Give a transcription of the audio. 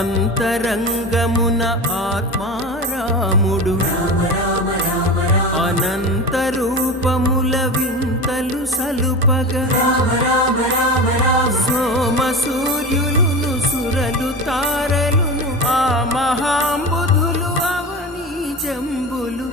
అంతరంగమున ఆత్మారాముడు అనంత రూపముల వింతలు సలుపగ సోమ సూర్యులును సురలు తారలును ఆ మహాంబుధులు అవనీ జంబులు